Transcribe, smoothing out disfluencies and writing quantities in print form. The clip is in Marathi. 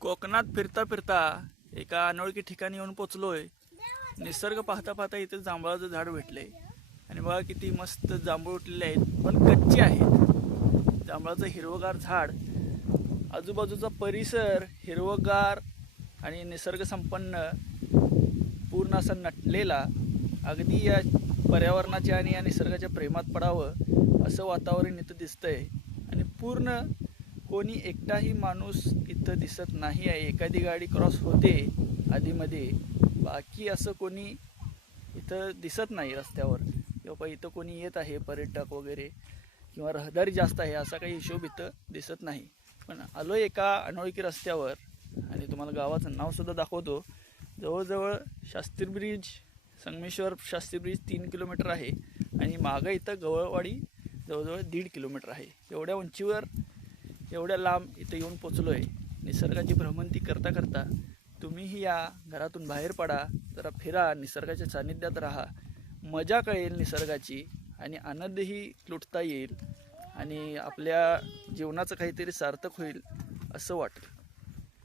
कोकणात फिरता फिरता एका अनोळखी ठिकाणी येऊन पोचलोय। निसर्ग पाहता पाहता इथे जांभळाचं झाड भेटले आणि बघा किती मस्त जांभूळ उठलेले आहेत, पण कच्चे आहेत। जांभळाचं हिरवगार झाड, आजूबाजूचा परिसर हिरवगार आणि निसर्ग संपन्न, पूर्ण असा नटलेला, अगदी या पर्यावरणाच्या आणि या निसर्गाच्या प्रेमात पडावं असं वातावरण इथं दिसतंय। आणि पूर्ण कोणी एकटाही माणूस इथं दिसत नाही आहे। एखादी गाडी क्रॉस होते आधीमध्ये, बाकी असं कोणी इथं दिसत नाही रस्त्यावर, किंवा इथं कोणी येत आहे पर्यटक वगैरे, किंवा रहदारी जास्त आहे असा काही हिशोब इथं दिसत नाही। पण आलो एका अनोळखी रस्त्यावर आणि तुम्हाला गावाचं नावसुद्धा दाखवतो। जवळजवळ Shastri bridge, Sangameshwar Shastri bridge 3 kilometre आहे आणि मागं इथं गवळवाडी जवळजवळ 1.5 किलोमीटर आहे। एवढ्या उंचीवर एवढ्या लांब इथं येऊन पोचलो आहे। निसर्गाची भ्रमंती करता करता तुम्हीही या, घरातून बाहेर पडा, जरा फिरा, निसर्गाच्या सानिध्यात राहा, मजा कळेल निसर्गाची आणि आनंदही लुटता येईल आणि आपल्या जीवनाचं काहीतरी सार्थक होईल असं वाटतं।